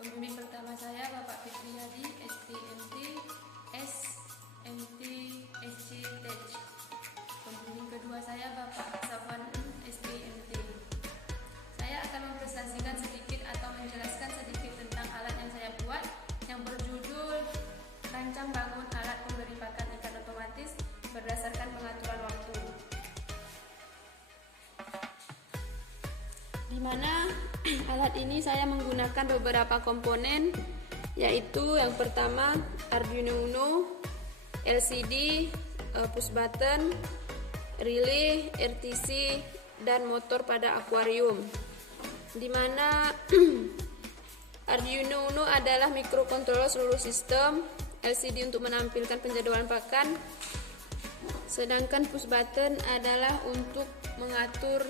Pembimbing pertama saya Bapak Fitriyadi, STMT, SMT, SC Tech. Pembimbing kedua saya Bapak Safwan, STMT. Saya akan mempresentasikan sedikit atau menjelaskan sedikit tentang alat yang saya buat yang berjudul Rancang Bangun Alat Pemberi Pakan Ikan Otomatis berdasarkan pengaturan waktu. Di mana alat ini saya menggunakan beberapa komponen, yaitu yang pertama Arduino Uno, LCD, push button, relay, RTC, dan motor pada akuarium. Di mana Arduino Uno adalah microcontroller seluruh sistem, LCD untuk menampilkan penjadwalan pakan, sedangkan push button adalah untuk mengatur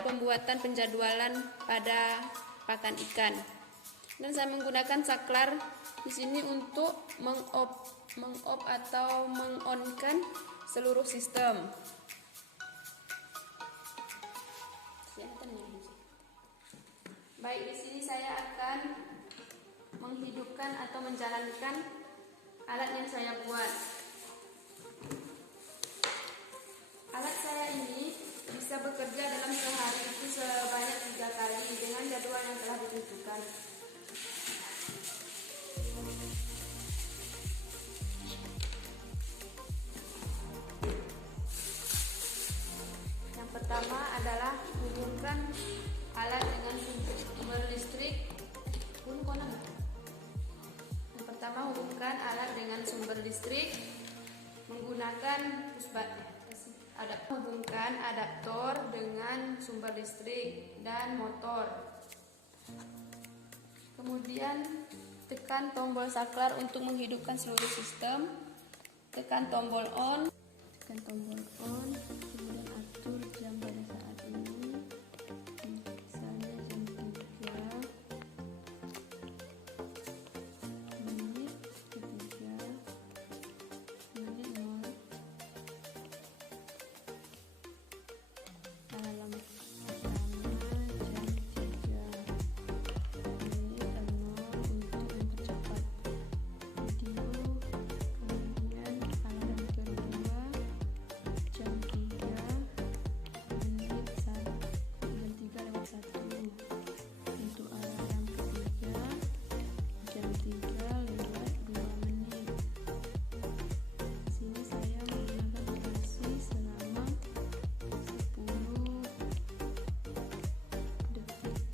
pembuatan penjadwalan pada pakan ikan. Dan saya menggunakan saklar di sini untuk meng-off atau meng-on-kan seluruh sistem. Baik, di sini saya akan menghidupkan atau menjalankan alat yang saya buat. Alat saya ini bisa bekerja dalam sehari itu sebanyak 3 kali dengan jadwal yang telah ditentukan. Yang pertama adalah hubungkan alat dengan sumber listrik. Yang pertama hubungkan alat dengan sumber listrik menggunakan push button. Hubungkan adaptor dengan sumber listrik dan motor. Kemudian tekan tombol saklar untuk menghidupkan seluruh sistem. Tekan tombol on. Kemudian atur jam pada saat ini. Misalnya jam 3 menit ketiga menit 0. Alarm pertama jam 3 menit 0 untuk mempercepat video. Kemudian alarm kedua jam 3 menit 3:01 untuk alarm ketiga jam 3:02 menit. Di sini saya menggunakan durasi selama 10 detik.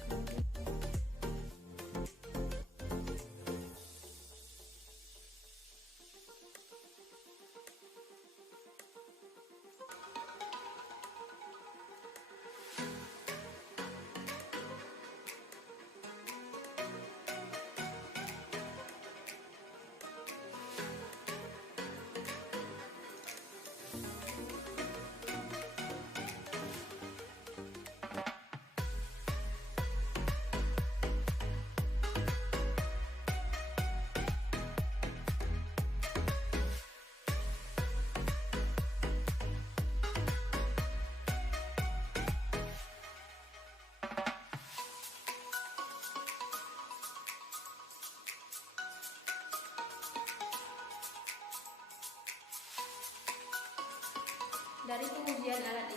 Dari pengujian alat